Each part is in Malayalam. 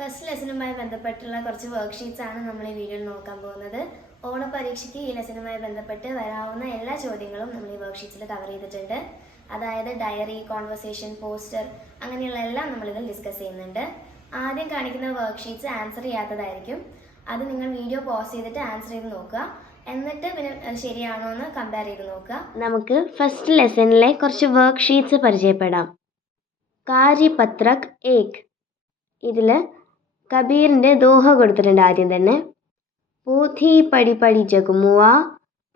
ഫസ്റ്റ് ലെസനുമായി ബന്ധപ്പെട്ടുള്ള കുറച്ച് വർക്ക്ഷീറ്റ്സ് ആണ് നമ്മൾ ഈ വീഡിയോയിൽ നോക്കാൻ പോകുന്നത്. ഓണപരീക്ഷയ്ക്ക് ഈ ലെസനുമായി ബന്ധപ്പെട്ട് വരാവുന്ന എല്ലാ ചോദ്യങ്ങളും നമ്മൾ ഈ വർക്ക്ഷീറ്റ്സിൽ കവർ ചെയ്തിട്ടുണ്ട്. അതായത് ഡയറി, കോൺവെർസേഷൻ, പോസ്റ്റർ അങ്ങനെയുള്ള എല്ലാം നമ്മളിതിൽ ഡിസ്കസ് ചെയ്യുന്നുണ്ട്. ആദ്യം കാണിക്കുന്ന വർക്ക്ഷീറ്റ്സ് ആൻസർ ചെയ്യാത്തതായിരിക്കും. അത് നിങ്ങൾ വീഡിയോ പോസ് ചെയ്തിട്ട് ആൻസർ ചെയ്ത് നോക്കുക. എന്നിട്ട് പിന്നെ ശരിയാണോ എന്ന് കമ്പയർ ചെയ്ത് നോക്കുക. നമുക്ക് ഫസ്റ്റ് ലെസണിലെ കുറച്ച് വർക്ക്ഷീറ്റ്സ് പരിചയപ്പെടാം. കാര്യപത്രക് 1 ഇതിൽ കബീറിൻ്റെ ദോഹ കൊടുത്തിട്ടുണ്ട്. ആദ്യം തന്നെ പോഥി പടി പടി ജഗമുआ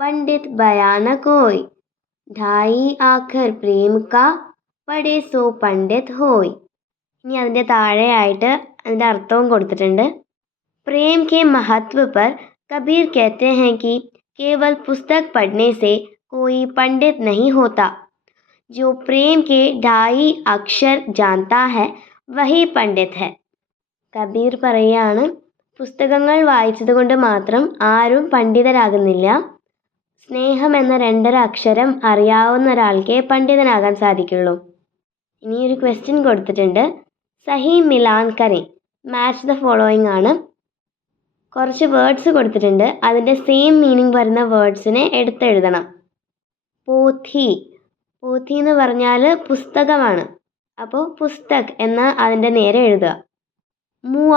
पंडित बयान कोई ढाई आखर प्रेम का पड़े सो पंडित होय. ഇനി അതിൻ്റെ താഴെയായിട്ട് അതിൻ്റെ അർത്ഥവും കൊടുത്തിട്ടുണ്ട്. प्रेम के महत्व पर कबीर कहते हैं कि केवल पुस्तक पढ़ने से कोई पंडित नहीं होता. जो प्रेम के 2 अक्षर जानता है वही पंडित है. കബീർ പറയുകയാണ്, പുസ്തകങ്ങൾ വായിച്ചതുകൊണ്ട് മാത്രം ആരും പണ്ഡിതരാകുന്നില്ല. സ്നേഹം എന്ന 2 അക്ഷരം അറിയാവുന്ന ഒരാൾക്കേ പണ്ഡിതനാകാൻ സാധിക്കുള്ളൂ. ഇനി ഒരു ക്വസ്റ്റ്യൻ കൊടുത്തിട്ടുണ്ട്. സഹി മിലാൻ കരെ, മാച്ച് ദ ഫോളോയിങ് ആണ്. കുറച്ച് വേർഡ്സ് കൊടുത്തിട്ടുണ്ട്. അതിൻ്റെ സെയിം മീനിങ് വരുന്ന വേർഡ്സിനെ എടുത്തെഴുതണം. പോഥി, പോഥി എന്ന് പറഞ്ഞാൽ പുസ്തകമാണ്. അപ്പോൾ പുസ്തക് എന്ന് അതിൻ്റെ നേരെ എഴുതുക. മുവ,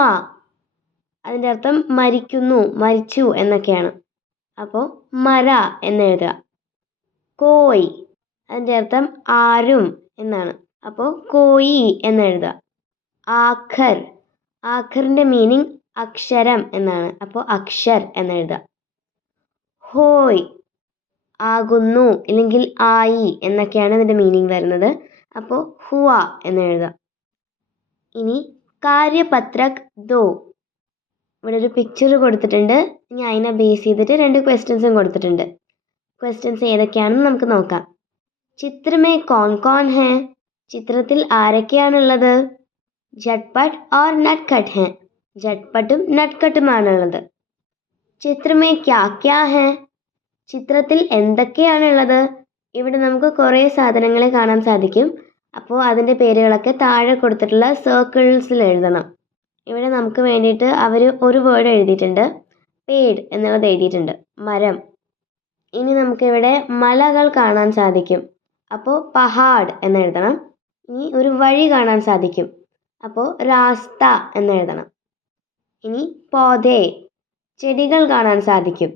അതിൻ്റെ അർത്ഥം മരിക്കുന്നു, മരിച്ചു എന്നൊക്കെയാണ്. അപ്പോൾ മര എന്നെഴുതുക. കോയ്, അതിൻ്റെ അർത്ഥം ആരും എന്നാണ്. അപ്പോൾ കോയി എന്നെഴുതുക. ആഖർ, ആഖറിൻ്റെ മീനിങ് അക്ഷരം എന്നാണ്. അപ്പോൾ അക്ഷർ എന്നെഴുതുക. ഹോയ്, ആകുന്നു അല്ലെങ്കിൽ ആയി എന്നൊക്കെയാണ് ഇതിൻ്റെ മീനിങ് വരുന്നത്. അപ്പോൾ ഹുവ എന്നെഴുതുക. ഇനി കാര്യപത്രക് 2, ഇവിടെ ഒരു പിക്ചർ കൊടുത്തിട്ടുണ്ട്. ഇനി അതിനെ ബേസ് ചെയ്തിട്ട് 2 ക്വസ്റ്റ്യൻസും കൊടുത്തിട്ടുണ്ട്. ക്വസ്റ്റ്യൻസ് ഏതൊക്കെയാണെന്ന് നമുക്ക് നോക്കാം. ചിത്രമേ കോൺ കോൺ ഹേ, ചിത്രത്തിൽ ആരൊക്കെയാണുള്ളത്? ജട്ട്പട്ട് ഓർ നട്ട്ഖട്ട് ഹേ, ജട്ട്പട്ടും നട്ട്ഖട്ടുമാണുള്ളത്. ചിത്രമേ ക്യാ ക്യാ ഹേ, ചിത്രത്തിൽ എന്തൊക്കെയാണുള്ളത്? ഇവിടെ നമുക്ക് കുറേ സാധനങ്ങളെ കാണാൻ സാധിക്കും. അപ്പോൾ അതിൻ്റെ പേരുകളൊക്കെ താഴെ കൊടുത്തിട്ടുള്ള സർക്കിൾസിൽ എഴുതണം. ഇവിടെ നമുക്ക് വേണ്ടിയിട്ട് അവർ ഒരു വേർഡ് എഴുതിയിട്ടുണ്ട്. പേഡ് എന്നുള്ളത് എഴുതിയിട്ടുണ്ട്, മരം. ഇനി നമുക്കിവിടെ മലകൾ കാണാൻ സാധിക്കും. അപ്പോൾ പഹാഡ് എന്നെഴുതണം. ഇനി ഒരു വഴി കാണാൻ സാധിക്കും. അപ്പോൾ രാസ്ത എന്നെഴുതണം. ഇനി പോധേ, ചെടികൾ കാണാൻ സാധിക്കും.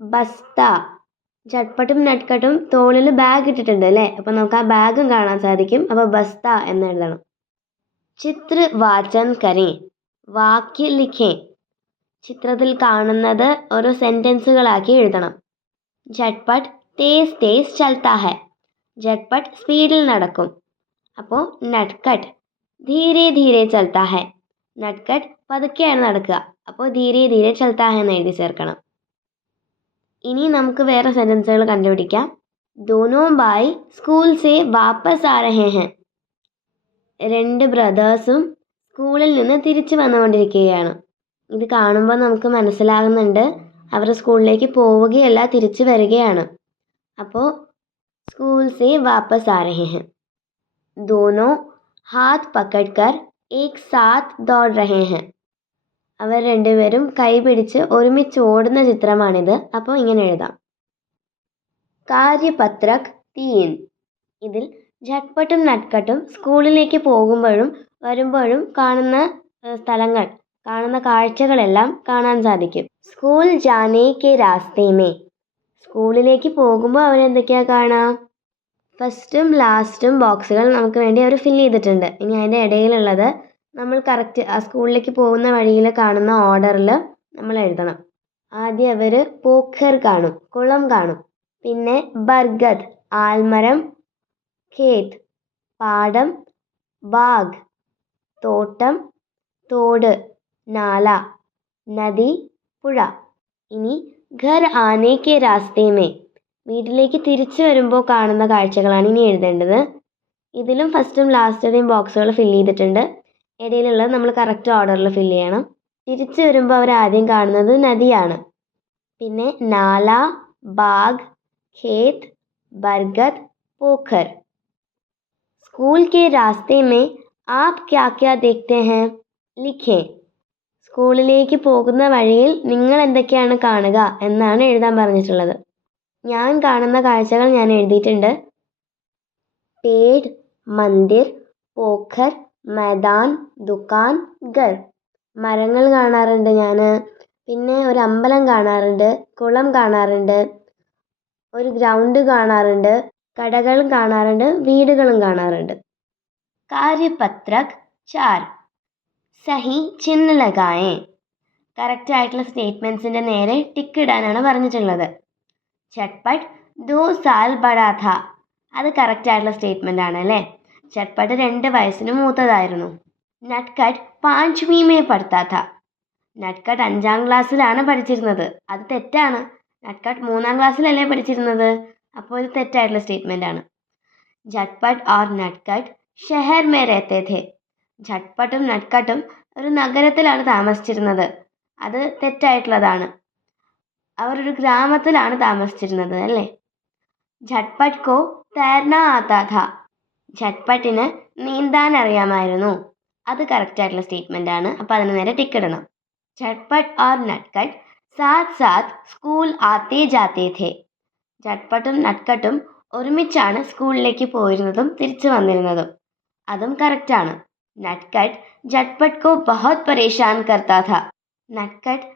ബസ്ത, ചട്ട്പട്ടും നട്ട്ഖട്ടും തോളിൽ ബാഗ് ഇട്ടിട്ടുണ്ട് അല്ലേ? അപ്പോൾ നമുക്ക് ആ ബാഗും കാണാൻ സാധിക്കും. അപ്പോൾ ബസ്ത എന്നെഴുതണം. ചിത്ര വാചൻ കരേ, വാക്യ ലിഖേ, ചിത്രത്തിൽ കാണുന്നത് ഓരോ സെൻറ്റൻസുകളാക്കി എഴുതണം. ജട്ട്പട്ട് തേസ് തേസ് ചൽത്താ ഹെ, ജട്ട്പട്ട് സ്പീഡിൽ നടക്കും. അപ്പോൾ നട്ട്ഖട്ട് ധീരെ ധീരെ ചൽത്താ ഹെ, നട്ട്ഖട്ട് പതുക്കെയാണ് നടക്കുക. അപ്പോൾ ധീരെ ധീരെ ചൽത്താ ഹെ എന്ന് എഴുതി ചേർക്കണം. ഇനി നമുക്ക് വേറെ സെൻറ്റൻസുകൾ കണ്ടുപിടിക്കാം. ദോനോ ഭായ് സ്കൂൾ സേ വാപ്പസ് ആ രഹേ ഹെ, 2 ബ്രദേഴ്സും സ്കൂളിൽ നിന്ന് തിരിച്ചു വന്നുകൊണ്ടിരിക്കുകയാണ്. ഇത് കാണുമ്പോൾ നമുക്ക് മനസ്സിലാകുന്നുണ്ട് അവർ സ്കൂളിലേക്ക് പോവുകയല്ല, തിരിച്ചു വരികയാണ്. അപ്പോൾ സ്കൂൾ സേ വാപ്പസ് ആ രഹേ ഹെ. ദോനോ ഹാത്ത് പക്കഡ് കർ ഏക് സാത്ത് ദൗഡ് രഹേ ഹെ, അവർ 2 പേരും കൈ പിടിച്ച് ഒരുമിച്ച് ഓടുന്ന ചിത്രമാണിത്. അപ്പോൾ ഇങ്ങനെ എഴുതാം. കാര്യപത്രക് 3 ഇതിൽ ജട്ട്പട്ടും നട്ട്ഖട്ടും സ്കൂളിലേക്ക് പോകുമ്പോഴും വരുമ്പോഴും കാണുന്ന സ്ഥലങ്ങൾ, കാണുന്ന കാഴ്ചകളെല്ലാം കാണാൻ സാധിക്കും. സ്കൂൾ ജാനേ കെ രാസ്തേ മേ, സ്കൂളിലേക്ക് പോകുമ്പോൾ അവരെന്തൊക്കെയാണ് കാണാം? ഫസ്റ്റും ലാസ്റ്റും ബോക്സുകൾ നമുക്ക് വേണ്ടി അവർ ഫില്ല് ചെയ്തിട്ടുണ്ട്. ഇനി അതിൻ്റെ ഇടയിലുള്ളത് നമ്മൾ കറക്റ്റ് ആ സ്കൂളിലേക്ക് പോകുന്ന വഴിയിൽ കാണുന്ന ഓർഡറിൽ നമ്മൾ എഴുതണം. ആദ്യം അവർ പോഖർ കാണും, കുളം കാണും. പിന്നെ ബർഗദ് ആൽമരം, ഖേത്ത് പാടം, ബാഗ് തോട്ടം, തോട് നാല, നദി പുഴ. ഇനി ഘർ ആനേ കെ രാസ്തേ മേ, വീട്ടിലേക്ക് തിരിച്ചു വരുമ്പോൾ കാണുന്ന കാഴ്ചകളാണ് ഇനി എഴുതേണ്ടത്. ഇതിലും ഫസ്റ്റും ലാസ്റ്റത്തെയും ബോക്സുകൾ ഫില്ല് ചെയ്തിട്ടുണ്ട്. ഇടയിലുള്ളത് നമ്മൾ കറക്റ്റ് ഓർഡറിൽ ഫില്ല് ചെയ്യണം. തിരിച്ചു വരുമ്പോൾ അവർ ആദ്യം കാണുന്നത് നദിയാണ്. പിന്നെ നാല, ബാഗ്, ഖേത്ത്, ബർഗദ്, പോഖർ. स्कूल के रास्ते में आप क्या क्या देखते हैं? ലിഖേ. സ്കൂളിലേക്ക് പോകുന്ന വഴിയിൽ നിങ്ങൾ എന്തൊക്കെയാണ് കാണുക എന്നാണ് എഴുതാൻ പറഞ്ഞിട്ടുള്ളത്. ഞാൻ കാണുന്ന കാഴ്ചകൾ ഞാൻ എഴുതിയിട്ടുണ്ട്. പേട്, മന്ദിർ, പോഖർ, മൈദാൻ, ദുക്കാൻ, ഘർ. മരങ്ങൾ കാണാറുണ്ട് ഞാൻ. പിന്നെ ഒരു അമ്പലം കാണാറുണ്ട്, കുളം കാണാറുണ്ട്, ഒരു ഗ്രൗണ്ട് കാണാറുണ്ട്, കടകൾ കാണാറുണ്ട്, വീടുകളും കാണാറുണ്ട്. കാര്യപത്രക് 4. സഹി ചിഹ്ന ലഗായേ. കറക്റ്റ് ആയിട്ടുള്ള സ്റ്റേറ്റ്മെൻറ്റ്സിൻ്റെ നേരെ ടിക്ക് ഇടാനാണ് പറഞ്ഞിട്ടുള്ളത്. ചട്പട്ട് 2 സാൽ ബഡാ ഥാ. അത് കറക്റ്റ് ആയിട്ടുള്ള സ്റ്റേറ്റ്മെൻ്റ് ആണ് അല്ലേ. ചട്പട്ട് 2 വയസ്സിന് മൂത്തതായിരുന്നു. നട്കട്ട് 5വീं में പഠിത്താ ഥാ. നട്കട്ട് 5ാം ക്ലാസ്സിലാണ് പഠിച്ചിരുന്നത്. അത് തെറ്റാണ്. നട്കട്ട് 3ാം ക്ലാസ്സിലല്ലേ പഠിച്ചിരുന്നത്. അപ്പോൾ ഇത് തെറ്റായിട്ടുള്ള സ്റ്റേറ്റ്മെൻ്റ് ആണ്. झटपट और नटखट शहर में रहते थे. झटपട്ടും നട്കട്ടും ഒരു നഗരത്തിലാണ് താമസിച്ചിരുന്നത്. അത് തെറ്റായിട്ടുള്ളതാണ്. അവർ ഒരു ഗ്രാമത്തിലാണ് താമസിച്ചിരുന്നത് അല്ലേ. झटपट को तैरना आता था. झटपട്ടിന് നീന്താൻ അറിയാമായിരുന്നു. അത് കറക്റ്റ് ആയിട്ടുള്ള സ്റ്റേറ്റ്മെൻ്റ് ആണ്. അപ്പോൾ അതിന് നേരെ ടിക്ക് ഇടണം. झटपट और नटखट साथ साथ स्कूल आते जाते थे. झटपട്ടും നട്കട്ടും ഒരുമിച്ചാണ് സ്കൂളിലേക്ക് പോയിരുന്നതും തിരിച്ചു വന്നിരുന്നതും. അതും കറക്റ്റാണ്. നട്കട്ട് झटपट को बहुत परेशान करता था. നട്കട്ട്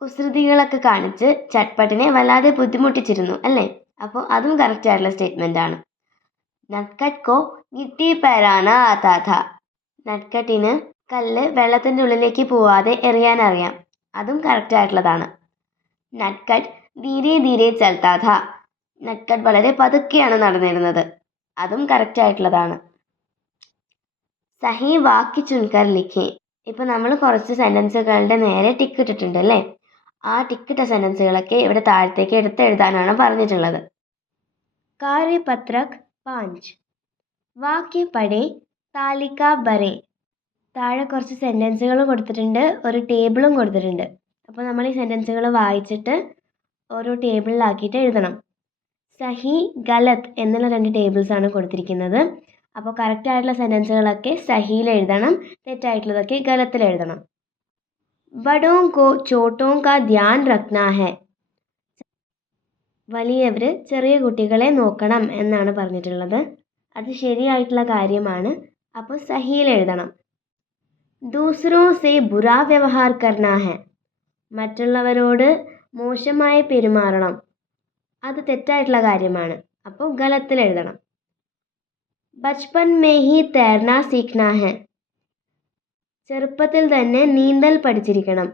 കുസൃതികളൊക്കെ കാണിച്ച് ചട്പട്ടിനെ വല്ലാതെ ബുദ്ധിമുട്ടിച്ചിരുന്നു അല്ലേ. അപ്പോൾ അതും കറക്റ്റ് ആയിട്ടുള്ള സ്റ്റേറ്റ്മെൻ്റ് ആണ്. നട്കട്ട് കോ ഗിട്ടി പരാന ആതാ ഥാ. നട്കട്ടിന് കല്ല് വെള്ളത്തിൻ്റെ ഉള്ളിലേക്ക് പോവാതെ എറിയാൻ അറിയാം. അതും കറക്റ്റ് ആയിട്ടുള്ളതാണ്. നട്കട്ട് ധീരെ ധീരെ ചൽത്താ ഥാ. നട്കട്ട് വളരെ പതുക്കെയാണ് നടന്നിരുന്നത്. അതും കറക്റ്റ് ആയിട്ടുള്ളതാണ്. സഹി വാക്യ ചുൻകർ ലിഖേ. ഇപ്പോൾ നമ്മൾ കുറച്ച് സെൻറ്റൻസുകളുടെ നേരെ ടിക്ക് ഇട്ടിട്ടുണ്ട് അല്ലേ. ആ ടിക്കിട്ട സെൻറ്റൻസുകളൊക്കെ ഇവിടെ താഴത്തേക്ക് എടുത്തെഴുതാനാണ് പറഞ്ഞിട്ടുള്ളത്. കാര്യപത്രക് 5. വാക്യ പഠേ താലിക ബരേ. താഴെ കുറച്ച് സെൻറ്റൻസുകൾ കൊടുത്തിട്ടുണ്ട്, ഒരു ടേബിളും കൊടുത്തിട്ടുണ്ട്. അപ്പോൾ നമ്മൾ ഈ സെൻറ്റൻസുകൾ വായിച്ചിട്ട് ഓരോ ടേബിളിലാക്കിയിട്ട് എഴുതണം. സഹി ഗലത് എന്നുള്ള 2 ടേബിൾസാണ് കൊടുത്തിരിക്കുന്നത്. അപ്പോൾ കറക്റ്റ് ആയിട്ടുള്ള സെൻറ്റൻസുകളൊക്കെ സഹിയിൽ എഴുതണം, തെറ്റായിട്ടുള്ളതൊക്കെ ഗലത്തിൽ എഴുതണം. ബഡോं को छोटों का ध्यान रखना है. വലിയവർ ചെറിയ കുട്ടികളെ നോക്കണം എന്നാണ് പറഞ്ഞിട്ടുള്ളത്. അത് ശരിയായിട്ടുള്ള കാര്യമാണ്. അപ്പോൾ സഹിയിൽ എഴുതണം. दूसरों से बुरा व्यवहार करना है. മറ്റുള്ളവരോട് മോശമായി പെരുമാറണം. അത് തെറ്റായിട്ടുള്ള കാര്യമാണ്. അപ്പോൾ ഗലത്തിൽ എഴുതണം. ബച്പൻ മേ ഹി തൈർന സീഖ്നാ ഹെ. ചെറുപ്പത്തിൽ തന്നെ നീന്തൽ പഠിച്ചിരിക്കണം.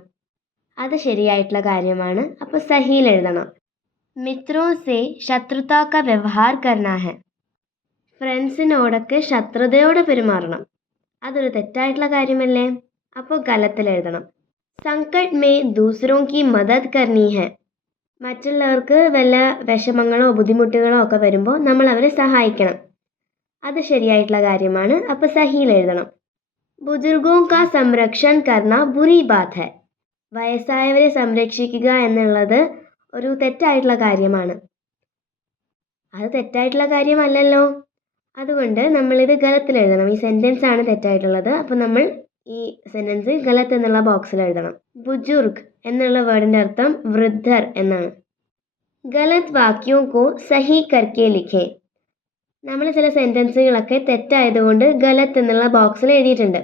അത് ശരിയായിട്ടുള്ള കാര്യമാണ്. അപ്പോൾ സഹിയിൽ എഴുതണം. മിത്രോ സേ ശത്രുതാ കാ വ്യവഹാർ കർനാ ഹെ. ഫ്രണ്ട്സിനോടൊക്കെ ശത്രുതയോടെ പെരുമാറണം. അതൊരു തെറ്റായിട്ടുള്ള കാര്യമല്ലേ. അപ്പോൾ ഗലത്തിൽ എഴുതണം. സംകട്ട് മേ ദൂസരോं की मदद करनी है. മറ്റുള്ളവർക്ക് വല്ല വിഷമങ്ങളോ ബുദ്ധിമുട്ടുകളോ ഒക്കെ വരുമ്പോൾ നമ്മൾ അവരെ സഹായിക്കണം. അത് ശരിയായിട്ടുള്ള കാര്യമാണ്. അപ്പോൾ സഹിയിൽ എഴുതണം. ബുജുർഗോं का संरक्षण करना बुरी बात है. വയസ്സായവരെ സംരക്ഷിക്കുക എന്നുള്ളത് ഒരു തെറ്റായിട്ടുള്ള കാര്യമാണ്. അത് തെറ്റായിട്ടുള്ള കാര്യമല്ലല്ലോ. അതുകൊണ്ട് നമ്മളിത് ഗലത്തിൽ എഴുതണം. ഈ സെൻറ്റൻസ് ആണ് തെറ്റായിട്ടുള്ളത്. അപ്പോൾ നമ്മൾ ഈ സെൻറ്റൻസ് ഗലത്ത് എന്നുള്ള ബോക്സിൽ എഴുതണം. ബുജുർഗ് എന്നുള്ള വേർഡിൻ്റെ അർത്ഥം വൃദ്ധർ എന്നാണ്. ഗലത് വാക്യോ കോ സഹി കർക്കെ ലിഖേ. നമ്മൾ ചില സെൻറ്റൻസുകളൊക്കെ തെറ്റായതുകൊണ്ട് ഗലത്ത് എന്നുള്ള ബോക്സിൽ എഴുതിയിട്ടുണ്ട്.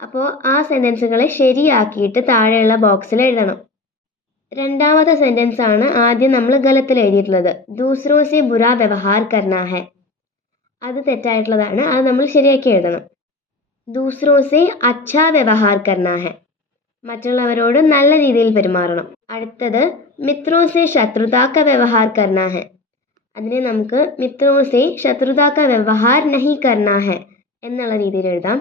അപ്പോൾ ആ സെൻറ്റൻസുകളെ ശരിയാക്കിയിട്ട് താഴെയുള്ള ബോക്സിൽ എഴുതണം. രണ്ടാമത്തെ സെൻറ്റൻസ് ആണ് ആദ്യം നമ്മൾ ഗലത്തിൽ എഴുതിയിട്ടുള്ളത്. ദൂസറോ സെ ബുരാ വ്യവഹാർ കർനാ ഹെ. അത് തെറ്റായിട്ടുള്ളതാണ്. അത് നമ്മൾ ശരിയാക്കി എഴുതണം. ദൂസറോ സെ അച്ഛാ വ്യവഹാർ കർനാ ഹെ. മറ്റുള്ളവരോട് നല്ല രീതിയിൽ പെരുമാറണം. അടുത്തത് മിത്രോ സെ ശത്രുതാ കാ വ്യവഹാർ കർനാ ഹെ. അതിനെ നമുക്ക് മിത്രോ സെ ശത്രുതാ കാ വ്യവഹാർ നഹി കർനാ ഹെ എന്നുള്ള രീതിയിൽ എഴുതാം.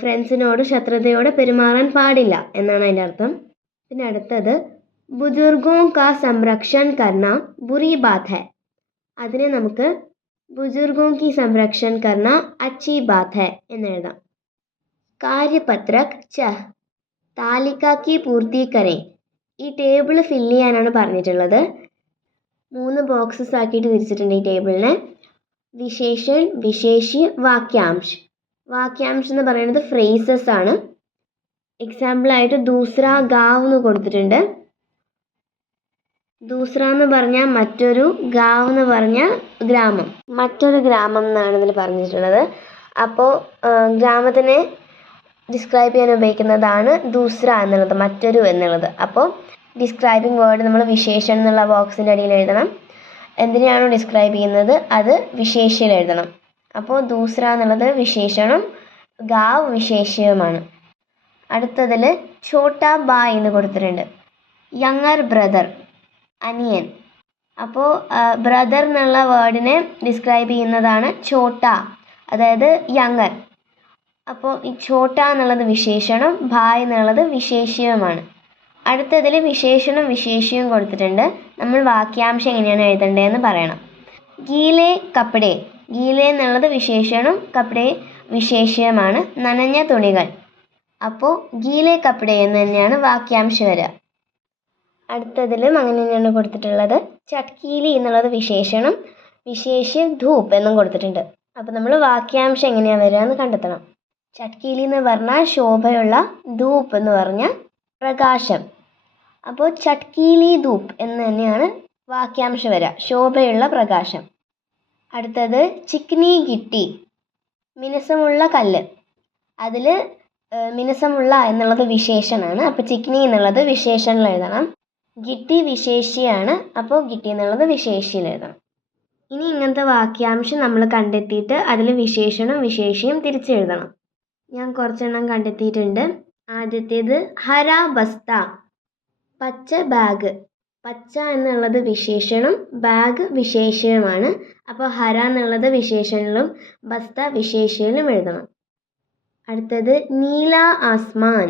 ഫ്രണ്ട്സിനോട് ശത്രുതയോടെ പെരുമാറാൻ പാടില്ല എന്നാണ് അതിൻ്റെ അർത്ഥം. പിന്നെ അടുത്തത് ബുജുർഗോं का संरक्षण करना बुरी बात है. അതിനെ നമുക്ക് बुजुर्गों की संरक्षण करना अच्छी बात है എന്ന് എഴുതാം. കാര്യപത്രക് ച. താലിക की पूर्ति करें. ഈ ടേബിൾ ഫില്ല് ചെയ്യാനാണ് പറഞ്ഞിട്ടുള്ളത്. 3 ബോക്സസ് ആക്കിയിട്ട് തിരിച്ചിട്ടുണ്ട് ഈ ടേബിളിനെ. വിശേഷൺ, വിശേഷ്യ, വാക്യാംശ്. വാക്യാംശ് എന്ന് പറയുന്നത് ഫ്രേസസ് ആണ്. എക്സാമ്പിളായിട്ട് ദൂസ്ര ഗാവ് എന്ന് കൊടുത്തിട്ടുണ്ട്. ദൂസ്ര എന്ന് പറഞ്ഞാൽ മറ്റൊരു, ഗാവ് എന്ന് പറഞ്ഞാൽ ഗ്രാമം, മറ്റൊരു ഗ്രാമം എന്നാണ് ഇതിൽ പറഞ്ഞിട്ടുള്ളത്. അപ്പോൾ ഗ്രാമത്തിനെ ഡിസ്ക്രൈബ് ചെയ്യാൻ ഉപയോഗിക്കുന്നതാണ് ദൂസ്ര എന്നുള്ളത്, മറ്റൊരു എന്നുള്ളത്. അപ്പോൾ ഡിസ്ക്രൈബിങ് വേർഡ് നമ്മൾ വിശേഷൺ എന്നുള്ള ബോക്സിൻ്റെ അടിയിൽ എഴുതണം. എന്തിനെയാണോ ഡിസ്ക്രൈബ് ചെയ്യുന്നത് അത് വിശേഷ്യയിൽ എഴുതണം. അപ്പോൾ ദൂസ്ര എന്നുള്ളത് വിശേഷണം, ഗാവ് വിശേഷ്യവുമാണ്. അടുത്തതിൽ ഛോട്ടാ ബായ് എന്ന് കൊടുത്തിട്ടുണ്ട്. യങ്ങർ ബ്രദർ, അനിയൻ. അപ്പോൾ ബ്രദർ എന്നുള്ള വേർഡിനെ ഡിസ്ക്രൈബ് ചെയ്യുന്നതാണ് ഛോട്ട, അതായത് യങ്ങർ. അപ്പോൾ ഈ ഛോട്ട എന്നുള്ളത് വിശേഷണം, ഭായ് എന്നുള്ളത് വിശേഷ്യവുമാണ്. അടുത്തതിൽ വിശേഷണം വിശേഷ്യവും കൊടുത്തിട്ടുണ്ട്. നമ്മൾ വാക്യാംശം എങ്ങനെയാണ് എഴുതേണ്ടതെന്ന് പറയണം. ഗീലെ കപ്പടെ, ഗീലെ എന്നുള്ളത് വിശേഷണം, കപ്പടെ വിശേഷ്യമാണ്, നനഞ്ഞ തുണികൾ. അപ്പോൾ ഗീലെ കപ്പടെ എന്ന് തന്നെയാണ് വാക്യാംശം വരിക. അടുത്തതിലും അങ്ങനെ തന്നെയാണ് കൊടുത്തിട്ടുള്ളത്. ചട്കീലി എന്നുള്ളത് വിശേഷണം, വിശേഷ്യം ധൂപ്പ് എന്നും കൊടുത്തിട്ടുണ്ട്. അപ്പോൾ നമ്മൾ വാക്യാംശം എങ്ങനെയാണ് വരിക എന്ന് കണ്ടെത്തണം. ചട്കീലി എന്ന് പറഞ്ഞാൽ ശോഭയുള്ള, ധൂപ്പ് എന്ന് പറഞ്ഞാൽ പ്രകാശം. അപ്പോൾ ചട്കീലി ധൂപ്പ് എന്ന് തന്നെയാണ് വാക്യാംശം വരിക, ശോഭയുള്ള പ്രകാശം. അടുത്തത് ചിക്നി ഗിട്ടി, മിനുസമുള്ള കല്ല്. അതിൽ മിനുസമുള്ള എന്നുള്ളത് വിശേഷണമാണ്, അപ്പോൾ ചിക്നി എന്നുള്ളത് വിശേഷണിൽ എഴുതണം. ഗിട്ടി വിശേഷിയാണ്, അപ്പോൾ ഗിട്ടി എന്നുള്ളത് വിശേഷിയിൽ എഴുതണം. ഇനി ഇങ്ങനത്തെ വാക്യാംശം നമ്മൾ കണ്ടെത്തിയിട്ട് അതിൽ വിശേഷണം വിശേഷ്യം തിരിച്ചെഴുതണം. ഞാൻ കുറച്ചെണ്ണം കണ്ടെത്തിയിട്ടുണ്ട്. ആദ്യത്തേത് ഹര ബസ്ത, പച്ച ബാഗ്. പച്ച എന്നുള്ളത് വിശേഷണം, ബാഗ് വിശേഷ്യമാണ്. അപ്പോൾ ഹര എന്നുള്ളത് വിശേഷണിലും ബസ്ത വിശേഷ്യയിലും എഴുതണം. അടുത്തത് നീല ആസ്മാൻ,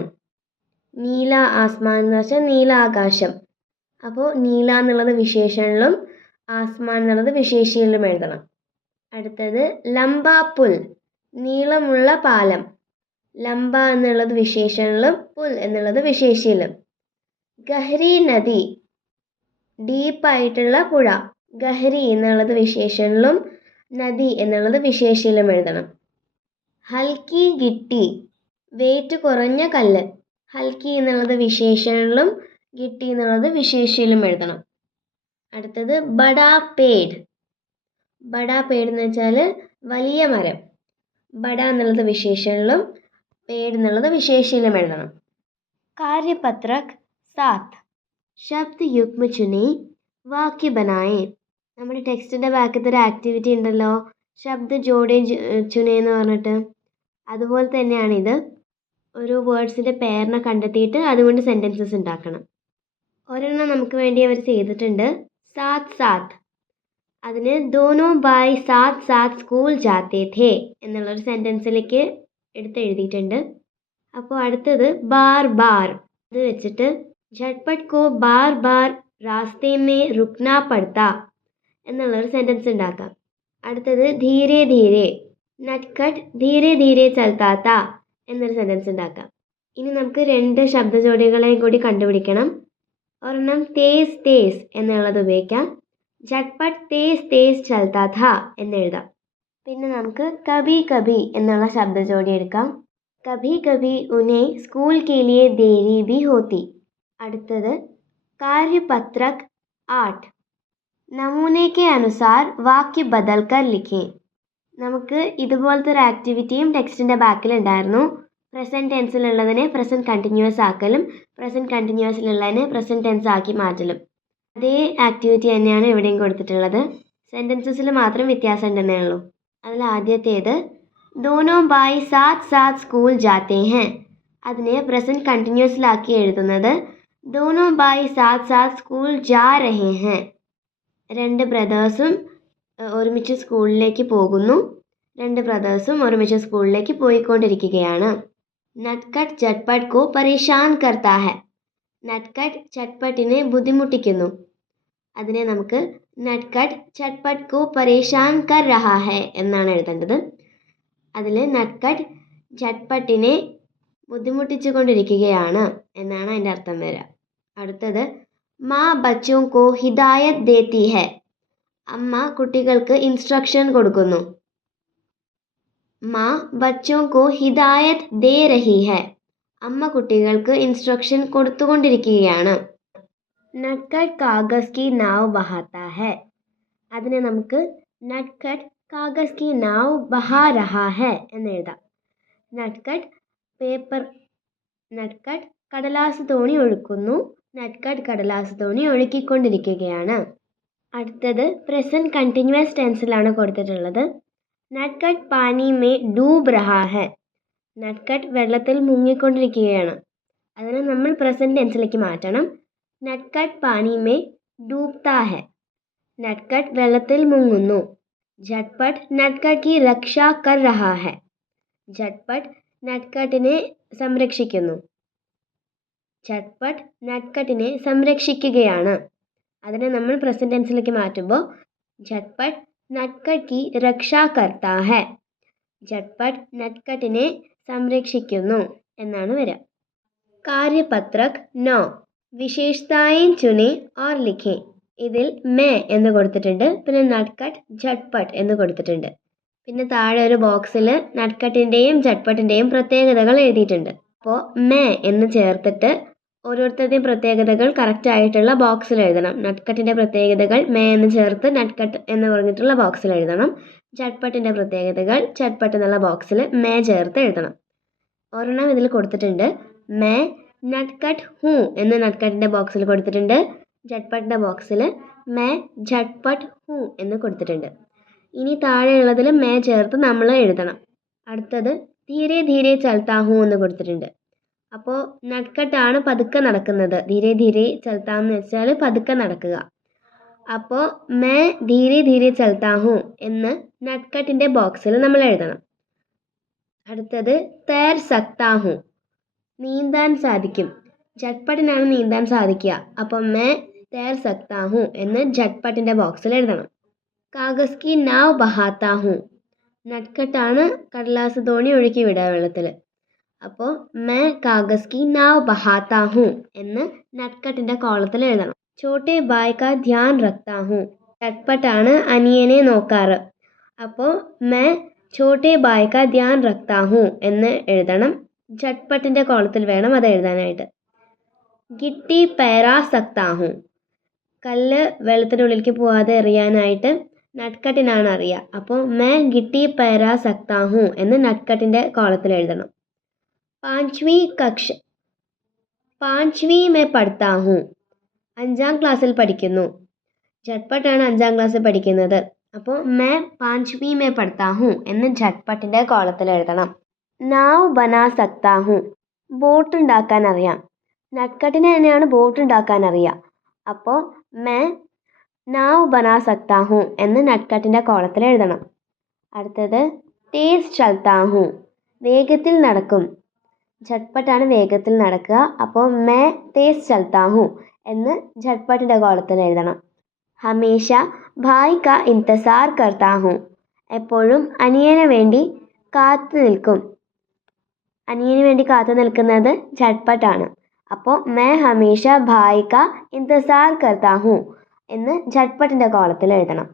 നീല ആസ്മാൻ എന്ന് വെച്ചാൽ നീലാകാശം. അപ്പോൾ നീല എന്നുള്ളത് വിശേഷണിലും ആസ്മാൻ എന്നുള്ളത് വിശേഷ്യയിലും എഴുതണം. അടുത്തത് ലംബ പുൽ, നീളമുള്ള പാലം. ലംബ എന്നുള്ളത് വിശേഷണിലും പുൽ എന്നുള്ളത് വിശേഷ്യയിലും. ഗഹരി നദി, ഡീപ്പായിട്ടുള്ള പുഴ. ഗഹരി എന്നുള്ളത് വിശേഷണിലും നദി എന്നുള്ളത് വിശേഷ്യയിലും എഴുതണം. ഹൽക്കി ഗിട്ടി, വെയിറ്റ് കുറഞ്ഞ കല്ല്. ഹൽക്കി എന്നുള്ളത് വിശേഷണിലും ഗിട്ടി എന്നുള്ളത് വിശേഷ്യയിലും എഴുതണം. അടുത്തത് ബഡാ പേഡ്, ബഡാ പേഡ് എന്ന് വെച്ചാൽ വലിയ മരം. ബഡ എന്നുള്ളത് വിശേഷണിലും പേഡ് എന്നുള്ളത് വിശേഷ്യയിലും എഴുതണം. കാര്യപത്രക് സാത്ത്, ശബ്ദ യുഗ്മ ചുനെ വാക്യ ബനായേ. നമ്മുടെ ടെക്സ്റ്റിൻ്റെ ബാക്കിലത്തെ ഒരു ആക്ടിവിറ്റി ഉണ്ടല്ലോ, ശബ്ദ ജോഡെ ചുനെ എന്ന് പറഞ്ഞിട്ട്. അതുപോലെ തന്നെയാണിത്. ഒരു വേർഡ്സിൻ്റെ പേരിനെ കണ്ടെത്തിയിട്ട് അതുകൊണ്ട് സെൻറ്റൻസസ് ഉണ്ടാക്കണം. ഒരെണ്ണം നമുക്ക് വേണ്ടി അവർ ചെയ്തിട്ടുണ്ട്, സാത്ത് സാത്ത്. അതിന് ദോനോ ബായ് സാത്ത് സാത്ത് സ്കൂൾ ജാത്തേ ഥേ എന്നുള്ളൊരു സെൻറ്റൻസിലേക്ക് എഴുതിയിട്ടുണ്ട്. അപ്പോൾ അടുത്തത് ബാർ ബാർ, അത് വെച്ചിട്ട് झटपट को बार बार रास्ते में रुकना पड़ता എന്നുള്ളൊരു സെൻറ്റൻസ് ഉണ്ടാക്കാം. അടുത്തത് ധീരെ ധീരെ, നട്ട്കട്ട് ധീരെ ധീരെ ചൽത്താത്ത എന്നൊരു സെൻറ്റൻസ് ഉണ്ടാക്കാം. ഇനി നമുക്ക് 2 ശബ്ദ ജോഡികളെയും കൂടി കണ്ടുപിടിക്കണം. ഒരെണ്ണം തേസ് തേസ് എന്നുള്ളത് ഉപയോഗിക്കാം. झटपट തേസ് തേസ് ചൽത്താ ഥ എന്നെഴുതാം. പിന്നെ നമുക്ക് കഭി കഭി എന്നുള്ള ശബ്ദ ജോഡി എടുക്കാം. കഭി കഭി ഉനെ സ്കൂൾ കെ ലിയെ ദേരി ഭി ഹോത്തി. അടുത്തത് കാര്യപത്രക് 8, നമൂനെ കെ അനുസാർ വാക്യ ബദൽ കർ ലിഖേ. നമുക്ക് ഇതുപോലത്തെ ഒരു ആക്ടിവിറ്റിയും ടെക്സ്റ്റിൻ്റെ ബാക്കിലുണ്ടായിരുന്നു. പ്രസൻറ്റ് ടെൻസിലുള്ളതിനെ പ്രസൻറ്റ് കണ്ടിന്യൂസ് ആക്കലും പ്രസൻറ്റ് കണ്ടിന്യൂസിലുള്ളതിനെ പ്രസൻറ്റ് ടെൻസ് ആക്കി മാറ്റലും. അതേ ആക്ടിവിറ്റി തന്നെയാണ് ഇവിടെയും കൊടുത്തിട്ടുള്ളത്. സെൻറ്റൻസസിൽ മാത്രം വ്യത്യാസം ഉണ്ടെന്നേ ഉള്ളൂ. അതിൽ ആദ്യത്തേത് ദോനോ ബായ് സാത്ത് സാത്ത് സ്കൂൾ ജാത്തേ ഹെ. അതിനെ പ്രസൻറ്റ് കണ്ടിന്യൂസിലാക്കി എഴുതുന്നത് ദോനോ ബായ് സാത്ത് സാത്ത് സ്കൂൾ ജാ രഹേ ഹെ. 2 ബ്രദേഴ്സും ഒരുമിച്ച് സ്കൂളിലേക്ക് പോകുന്നു. 2 ബ്രദേഴ്സും ഒരുമിച്ച് സ്കൂളിലേക്ക് പോയിക്കൊണ്ടിരിക്കുകയാണ്. നട്ട്കട്ട് ചട്പട്ട് കോ പരേഷാൻ കർത്താ ഹെ. നട്ട്കട്ട് ചട്പട്ടിനെ ബുദ്ധിമുട്ടിക്കുന്നു. അതിനെ നമുക്ക് നട്ട്കട്ട് ചട്പട്ട് കോ പരേഷാൻ കർ രഹാ ഹെ എന്നാണ് എഴുതേണ്ടത്. അതിൽ നട്ട്കട്ട് ചട്പട്ടിനെ ബുദ്ധിമുട്ടിച്ചു കൊണ്ടിരിക്കുകയാണ് എന്നാണ് അതിൻ്റെ അർത്ഥം വരിക. അടുത്തത് മാ ബച്ചോ കോ ഹിദായത് ദേത്തി ഹെ. അമ്മ കുട്ടികൾക്ക് ഇൻസ്ട്രക്ഷൻ കൊടുക്കുന്നു. മാ ബച്ചോ കോ ഹിദായത് ദേ രഹി ഹെ. അമ്മ കുട്ടികൾക്ക് ഇൻസ്ട്രക്ഷൻ കൊടുത്തുകൊണ്ടിരിക്കുകയാണ്. നട്കട്ട് കാഗസ് കി നാവ് ബഹാത്താ ഹെ. അതിനെ നമുക്ക് നട്കട്ട് കാഗസ് കി നാവ് ബഹാ രഹാ ഹെ എന്ന് എഴുതാം. നട്കട്ട് കടലാസ് തോണി ഒഴുക്കുന്നു. നട്കട്ട് കടലാസ് തോണി ഒഴുക്കിക്കൊണ്ടിരിക്കുകയാണ്. അടുത്തത് പ്രസന്റ് കണ്ടിന്യൂസ് ടെൻസിലാണ് കൊടുത്തിട്ടുള്ളത്. നട്കട്ട് പാനി മേ ഡൂബ് രഹാ ഹെ. നട്കട്ട് വെള്ളത്തിൽ മുങ്ങിക്കൊണ്ടിരിക്കുകയാണ്. അതിനെ നമ്മൾ പ്രസന്റ് ടെൻസിലേക്ക് മാറ്റണം. നട്കട്ട് പാനി മേ ഡൂബ്താ ഹെ. നട്കട്ട് വെള്ളത്തിൽ മുങ്ങുന്നു. झटपट नटखट की रक्षा कर रहा है. झटपट നട്കട്ടിനെ സംരക്ഷിക്കുന്നു. झटपट നട്കട്ടിനെ സംരക്ഷിക്കുകയാണ്. അതിനെ നമ്മൾ പ്രസന്റ് ടെൻസിലേക്ക് മാറ്റുമ്പോൾ झटपट नटखट की रक्षा करता है. झटपट നട്കട്ടിനെ സംരക്ഷിക്കുന്നു എന്നാണ് വരിക. കാര്യപത്രക് 9 വിശേഷതാएं चुनें और लिखें. ഇതിൽ മേ എന്ന് കൊടുത്തിട്ടുണ്ട്. പിന്നെ നട്കട്ട് झटपट എന്ന് കൊടുത്തിട്ടുണ്ട്. പിന്നെ താഴെ ഒരു ബോക്സിൽ നട്കട്ടിൻ്റെയും झटपटൻ്റെയും പ്രത്യേകതകൾ എഴുതിയിട്ടുണ്ട്. അപ്പോൾ മേ എന്ന് ചേർത്തിട്ട് ഓരോരുത്തരുടെയും പ്രത്യേകതകൾ കറക്റ്റായിട്ടുള്ള ബോക്സിൽ എഴുതണം. നട്കട്ടിൻ്റെ പ്രത്യേകതകൾ മേ എന്ന് ചേർത്ത് നട്കട്ട് എന്ന് പറഞ്ഞിട്ടുള്ള ബോക്സിൽ എഴുതണം. झटपटൻ്റെ പ്രത്യേകതകൾ झटपट എന്നുള്ള ബോക്സിൽ മേ ചേർത്ത് എഴുതണം. ഒരെണ്ണം ഇതിൽ കൊടുത്തിട്ടുണ്ട്. മേ നട്കട്ട് ഹൂ എന്ന് നട്കട്ടിൻ്റെ ബോക്സിൽ കൊടുത്തിട്ടുണ്ട്. झटपटൻ്റെ ബോക്സിൽ മേ झटपट ഹൂ എന്ന് കൊടുത്തിട്ടുണ്ട്. ഇനി താഴെയുള്ളതിൽ മേ ചേർത്ത് നമ്മൾ എഴുതണം. അടുത്തത് ധീരെ ധീരെ ചൽത്താ ഹൂ എന്ന് കൊടുത്തിട്ടുണ്ട്. അപ്പോൾ നട്കട്ടാണ് പതുക്കെ നടക്കുന്നത്. ധീരെ ധീരെ ചൽത്താ എന്ന് വെച്ചാൽ പതുക്കെ നടക്കുക. അപ്പോൾ മേ ധീരെ ധീരെ ചൽത്താ ഹൂ എന്ന് നട്കട്ടിൻ്റെ ബോക്സിൽ നമ്മൾ എഴുതണം. അടുത്തത് തൈർ സക്താ ഹൂ നീന്താൻ സാധിക്കും. झटपटനാണ് നീന്താൻ സാധിക്കുക. അപ്പം മേ തൈർ സക്താ ഹൂ എന്ന് झटपटൻ്റെ ബോക്സിൽ എഴുതണം. കാഗസ് കി നാവ് ബഹാത്താ ഹൂ നട്കട്ടാണ് കടലാസ് തോണി ഒഴുക്കി വിടുക വെള്ളത്തിൽ. അപ്പോൾ മേ കാഗസ് കി നാവ് ബഹാത്താ ഹൂ എന്ന് നട്കട്ടിൻ്റെ കോളത്തിൽ എഴുതണം. ചോട്ടെ ബായ് കാ ധ്യാൻ റക്താ ഹൂ झटपटആണ് അനിയനെ നോക്കാറ്. അപ്പോൾ മേ ചോട്ടെ ബായ് കാ ധ്യാൻ റക്താ ഹൂ എന്ന് എഴുതണം. झटपटൻ്റെ കോളത്തിൽ വേണം അത് എഴുതാനായിട്ട്. ഗിട്ടി പൈറാ സക്താ ഹൂ കല്ല് വെള്ളത്തിൻ്റെ ഉള്ളിലേക്ക് പോകാതെ എറിയാനായിട്ട് നട്കട്ടിനാണ് അറിയുക. അപ്പോൾ മേ ഗിട്ടി പൈറാ സക്താ ഹൂ എന്ന് നട്കട്ടിൻ്റെ കോളത്തിൽ എഴുതണം. പാഞ്ച്വി മേ പഠിത്താ ഹൂ 5ാം ക്ലാസ്സിൽ പഠിക്കുന്നു. झटपटആണ് 5ാം ക്ലാസ്സിൽ പഠിക്കുന്നത്. അപ്പോൾ മേ പാഞ്ച്വി മേ പഠിത്താ ഹൂ എന്ന് झटपटൻ്റെ കോളത്തിൽ എഴുതണം. നാവ് ബനാ സക്താ ഹൂ ബോട്ട് ഉണ്ടാക്കാൻ അറിയാം. നട്കട്ടിന് തന്നെയാണ് ബോട്ട് ഉണ്ടാക്കാൻ അറിയുക. അപ്പോൾ മേ നാവ് ബനാ സക്താ ഹൂ എന്ന് നട്കട്ടിൻ്റെ കോളത്തിൽ എഴുതണം. അടുത്തത് തേസ് ചൽത്താ ഹൂ വേഗത്തിൽ നടക്കും. झटपटആണ് വേഗത്തിൽ നടക്കുക. അപ്പോൾ മേ തേസ് ചൽത്താ ഹൂ എന്ന് झटपटൻ്റെ കോളത്തിൽ എഴുതണം. ഹമേഷ ഭായ് കാ ഇന്തസാർ കർത്താ ഹൂ എപ്പോഴും അനിയന് വേണ്ടി കാത്തു നിൽക്കും. അനിയന് വേണ്ടി കാത്തു നിൽക്കുന്നത് झटपटആണ്. അപ്പോൾ മേ ഹമേഷ ഭായ് കാ ഇന്തസാർ കർത്താ ഹൂ എന്ന് झटपटൻ്റെ കോളത്തിൽ എഴുതണം.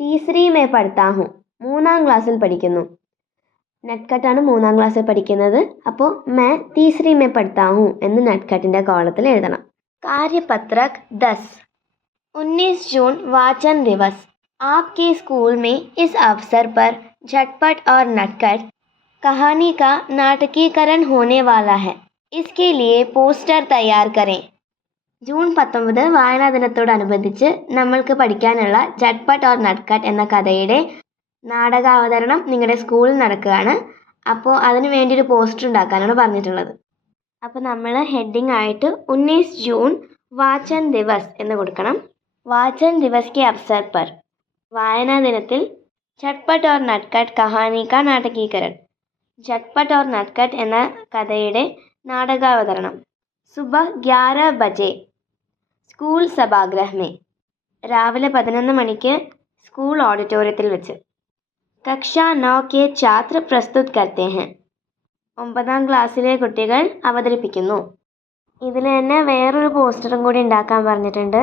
തീസരി മേ പഠിത്താ ഹൂ 3ാം ക്ലാസ്സിൽ പഠിക്കുന്നു. നട്കട്ടാണ് 3ാം ക്ലാസ്സിൽ പഠിക്കുന്നത്. അപ്പോൾ മേ തീസരി മേ പഠിത്താ ഹൂ എന്ന് നട്കട്ടിൻ്റെ കോളത്തിൽ എഴുതണം. കാര്യപത്രക് 10 19 जून वाचन दिवस. आपके स्कूल में इस अवसर पर झटपट और नटखट कहानी का नाटकीकरण होने वाला है. इसके लिए പോസ്റ്റർ തയ്യാർ करें. ജൂൺ 19 വായനാ ദിനത്തോടനുബന്ധിച്ച് നമ്മൾക്ക് പഠിക്കാനുള്ള झटपट और नटखट എന്ന കഥയുടെ നാടകാവതരണം നിങ്ങളുടെ സ്കൂളിൽ നടക്കുകയാണ്. അപ്പോൾ അതിന് വേണ്ടി ഒരു പോസ്റ്റർ ഉണ്ടാക്കാനാണ് പറഞ്ഞിട്ടുള്ളത്. അപ്പോൾ നമ്മൾ ഹെഡിങ് ആയിട്ട് 19 ജൂൺ വാചൻ ദിവസ് എന്ന് കൊടുക്കണം. വാചൻ ദിവസ് के अवसर पर വായനാ ദിനത്തിൽ झटपट और नटखट कहानी का नाटकीकरण झटपट और नटखट എന്ന കഥയുടെ നാടകാവതരണം. സുബഹ് 11 ബജെ സ്കൂൾ സഭാഗ്രഹ് മേ രാവിലെ 11 മണിക്ക് സ്കൂൾ ഓഡിറ്റോറിയത്തിൽ വെച്ച്. കക്ഷാ 9 के छात्र प्रस्तुत करते हैं 9ാം ക്ലാസ്സിലെ കുട്ടികൾ അവതരിപ്പിക്കുന്നു. ഇതിൽ തന്നെ വേറൊരു പോസ്റ്ററും കൂടി ഉണ്ടാക്കാൻ പറഞ്ഞിട്ടുണ്ട്.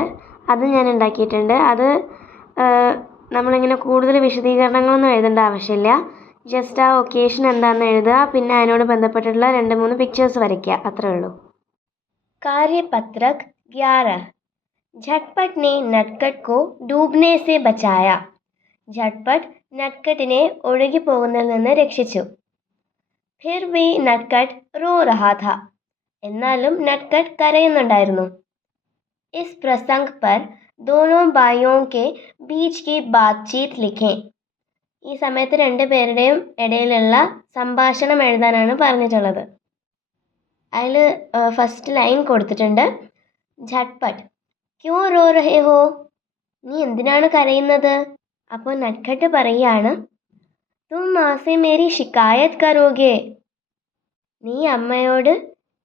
അത് ഞാൻ ഉണ്ടാക്കിയിട്ടുണ്ട്. അത് നമ്മളിങ്ങനെ കൂടുതൽ വിശദീകരണങ്ങളൊന്നും എഴുതേണ്ട ആവശ്യമില്ല. ജസ്റ്റ് ആ ഒക്കേഷൻ എന്താണെന്ന് എഴുതുക, പിന്നെ അതിനോട് ബന്ധപ്പെട്ടിട്ടുള്ള 2-3 പിക്ചേഴ്സ് വരയ്ക്കുക, അത്രേ ഉള്ളൂ. कार्यपत्रक 11 झटपट ने नटखट को डूबने से बचाया. झटपट നട്ട്കട്ടിനെ ഒഴുകി പോകുന്നതിൽ നിന്ന് രക്ഷിച്ചു. फिर भी नटखट रो रहा था. എന്നാലും നട്ട്കട്ട് കരയുന്നുണ്ടായിരുന്നു. इस प्रसंग पर दोनों भाइयों के बीच की बातचीत लिखें. ഈ സമയത്ത് രണ്ടുപേരുടെയും ഇടയിലുള്ള സംഭാഷണം എഴുതാനാണ് പറഞ്ഞിട്ടുള്ളത്. അതിൽ ഫസ്റ്റ് ലൈൻ കൊടുത്തിട്ടുണ്ട്, झटपट ക്യോ റോ രഹേ ഹോ, നീ എന്തിനാണ് കരയുന്നത്? അപ്പോൾ നട്ട്ഖട്ട് പറയുകയാണ്, തും മാസെ മേരി ശിക്കായത് കരോഗേ, നീ അമ്മയോട്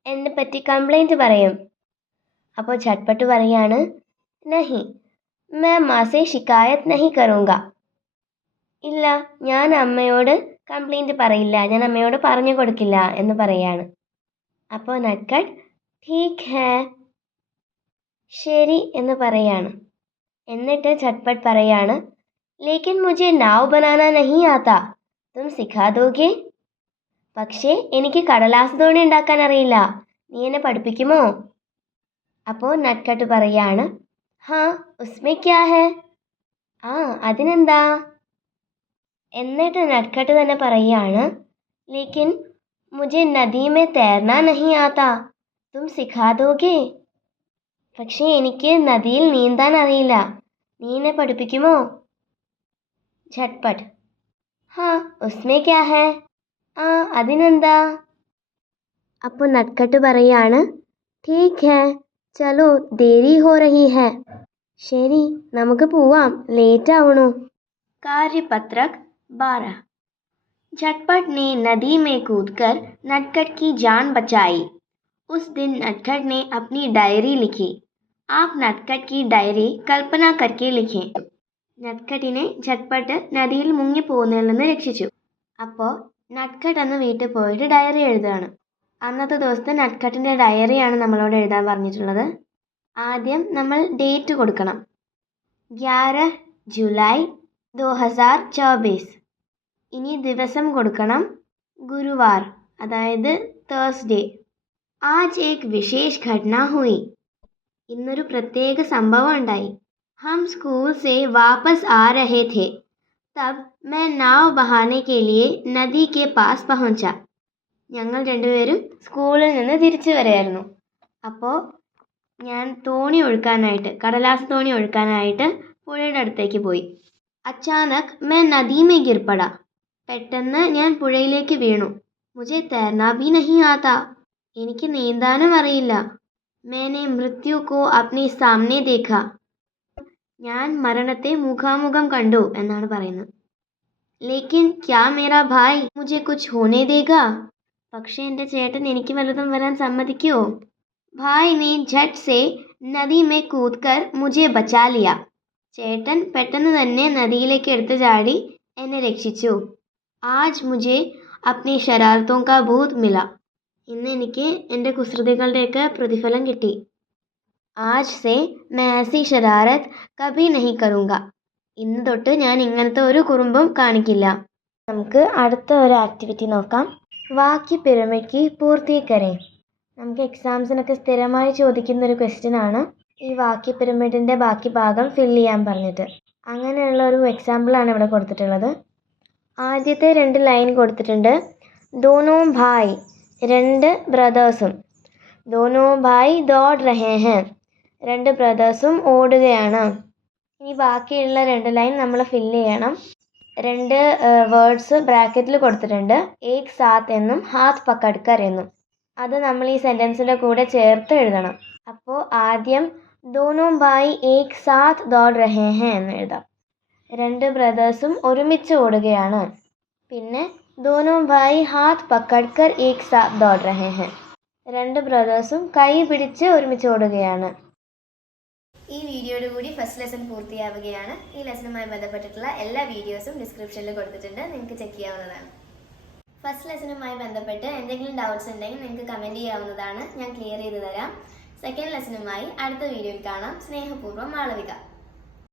എന്നെ പറ്റി കംപ്ലൈൻറ്റ് പറയും. അപ്പോൾ झटपट പറയാണ്, നഹി मैं माँ से शिकायत नहीं करूँगा. ഇല്ല, ഞാൻ അമ്മയോട് കംപ്ലൈൻറ്റ് പറയില്ല, ഞാൻ അമ്മയോട് പറഞ്ഞു കൊടുക്കില്ല എന്ന് പറയാണ്. അപ്പോൾ നട്ട്ഖട്ട് ठीक है, ശരി എന്ന് പറയാണ്. എന്നിട്ട് झटपट പറയാണ്, लेकिन मुझे नाव बनाना नहीं आता, तुम सिखा दोगे. പക്ഷേ എനിക്ക് കടലാസ് തോണി ഉണ്ടാക്കാൻ അറിയില്ല, നീ എന്നെ പഠിപ്പിക്കുമോ? അപ്പോൾ നട്ട്ഖട്ട് പറയാണ്, ഹാ ഉസ്മേ ക്യാ ഹേ, ആ അതിനെന്താ? എന്നിട്ട് നട്ട്ഖട്ട് തന്നെ പറയാണ്, ലേക്കിൻ മുझे നദി മേ തേർനാ നഹീ ആതാ, തും സിഖാ ദോഗേ. പക്ഷേ എനിക്ക് നദിയിൽ നീന്താൻ അറിയില്ല, നീ എന്നെ പഠിപ്പിക്കുമോ? झटपट ഹാ ഉസ്മേ ക്യാ ഹേ, ആ അതിനെന്താ? അപ്പോൾ നട്ട്ഖട്ട് പറയാണ്, ठीक है ചലോ ദേരി ഹോ രഹി ഹേ, ശരി നമുക്ക് പോവാം, ലേറ്റ് ആവണു. कार्यपत्रक 12 झटपट ने नदी में कूदकर नटखट की जान बचाई. उस दिन नटखट ने अपनी डायरी लिखी. आप नटखट की डायरी कल्पना करके लिखें. നട്ട്ഖട്ടിനെ झटपट നദിയിൽ മുങ്ങിപ്പോകുന്നതിൽ നിന്ന് രക്ഷിച്ചു. അപ്പോൾ നട്ട്ഖട്ട് അന്ന് വീട്ടിൽ പോയിട്ട് ഡയറി എഴുതുകയാണ്. അന്നത്തെ ദിവസത്തെ നട്ട്ഖട്ടിൻ്റെ ഡയറിയാണ് നമ്മളോട് എഴുതാൻ പറഞ്ഞിട്ടുള്ളത്. ആദ്യം നമ്മൾ ഡേറ്റ് കൊടുക്കണം, 11 ജൂലൈ 2024. ഇനി ദിവസം കൊടുക്കണം, ഗുരുവാർ, അതായത് തേഴ്സ്ഡേ. ആജ് ഏക് വിശേഷ് ഘടന ഹുയി, ഇന്നൊരു പ്രത്യേക സംഭവം ഉണ്ടായി. हम स्कूल से वापस आ रहे थे, तब मैं नाव बहाने के लिए नदी के पास पहुंचा. ഞങ്ങൾ രണ്ടുപേരും സ്കൂളിൽ നിന്ന് തിരിച്ചു വരികയായിരുന്നു. അപ്പോൾ ഞാൻ തോണി ഒഴുക്കാനായിട്ട്, കടലാസ് തോണി ഒഴുക്കാനായിട്ട് പുഴയുടെ അടുത്തേക്ക് പോയി. അച്ചാനക് मैं नदी में गिर पड़ा, പെട്ടെന്ന് ഞാൻ പുഴയിലേക്ക് വീണു. मुझे तैरना भी नहीं आता, എനിക്ക് നീന്താനും അറിയില്ല. मैंने मृत्यु को अपने सामने देखा, ഞാൻ മരണത്തെ മുഖാമുഖം കണ്ടു എന്നാണ് പറയുന്നത്. ലേക്കിൻ ക്യാ മേരാ ഭായ് മുझे കുछ ഹോനെ ദേഗാ, പക്ഷേ എൻ്റെ ചേട്ടൻ എനിക്ക് വല്ലതും വരാൻ സമ്മതിക്കുമോ? ഭായ് ने झट से नदी में कूदकर मुझे बचा लिया, ചേട്ടൻ പെട്ടെന്ന് തന്നെ നദിയിലേക്ക് എടുത്തു ചാടി എന്നെ രക്ഷിച്ചു. ആജ് മുझे अपनी शरारतों का भूत मिला, ഇന്ന് എനിക്ക് എൻ്റെ കുസൃതികളുടെയൊക്കെ പ്രതിഫലം കിട്ടി. ആജ് സേ मैं ऐसी शरारत कभी नहीं करूँगा, ഇന്ന് തൊട്ട് ഞാൻ ഇങ്ങനത്തെ ഒരു കുറുമ്പും കാണിക്കില്ല. നമുക്ക് അടുത്ത ഒരു ആക്ടിവിറ്റി നോക്കാം. വാക്യ പിരമിഡ് പൂർത്തീകരേ. നമുക്ക് എക്സാംസിനൊക്കെ സ്ഥിരമായി ചോദിക്കുന്ന ഒരു ക്വസ്റ്റ്യൻ ആണ് ഈ വാക്യ പിരമിഡിൻ്റെ ബാക്കി ഭാഗം ഫിൽ ചെയ്യാൻ പറഞ്ഞിട്ട്. അങ്ങനെയുള്ള ഒരു എക്സാമ്പിളാണ് ഇവിടെ കൊടുത്തിട്ടുള്ളത്. ആദ്യത്തെ 2 ലൈൻ കൊടുത്തിട്ടുണ്ട്, ദോനോ ഭായ്, 2 ബ്രദേഴ്സും, ദോനോ ഭായ് ദോഡ് രഹേ ഹേ, 2 ബ്രദേഴ്സും ഓടുകയാണ്. ഇനി ബാക്കിയുള്ള 2 ലൈൻ നമ്മൾ ഫില്ല് ചെയ്യണം. 2 വേർഡ്സ് ബ്രാക്കറ്റിൽ കൊടുത്തിട്ടുണ്ട്, ഏക് സാത്ത് എന്നും ഹാത്ത് പക്കഡ്കർ എന്നും. അത് നമ്മൾ ഈ സെൻറ്റൻസിൻ്റെ കൂടെ ചേർത്ത് എഴുതണം. അപ്പോൾ ആദ്യം ദോനോ ഭായ് ഏക് സാത്ത് ദോഡ് രഹേ ഹേ എന്ന് എഴുതാം, 2 ബ്രദേഴ്സും ഒരുമിച്ച് ഓടുകയാണ്. പിന്നെ ദോനോ ഭായ് ഹാത്ത് പക്കഡ്കർ ഏക് സാത്ത് ദോഡ് രഹേ ഹേ, 2 ബ്രദേഴ്സും കൈ പിടിച്ച് ഒരുമിച്ച് ഓടുകയാണ്. ഈ വീഡിയോയുടെ കൂടി ഫസ്റ്റ് ലെസൺ പൂർത്തിയാവുകയാണ്. ഈ ലെസണുമായി ബന്ധപ്പെട്ടിട്ടുള്ള എല്ലാ വീഡിയോസും ഡിസ്ക്രിപ്ഷനിൽ കൊടുത്തിട്ടുണ്ട്, നിങ്ങൾക്ക് ചെക്ക് ചെയ്യാവുന്നതാണ്. ഫസ്റ്റ് ലെസണുമായി ബന്ധപ്പെട്ട് എന്തെങ്കിലും ഡൗട്ട്സ് ഉണ്ടെങ്കിൽ നിങ്ങൾക്ക് കമൻറ്റ് ചെയ്യാവുന്നതാണ്, ഞാൻ ക്ലിയർ ചെയ്ത് തരാം. സെക്കൻഡ് ലെസണുമായി അടുത്ത വീഡിയോയിൽ കാണാം. സ്നേഹപൂർവ്വം മാളവിക.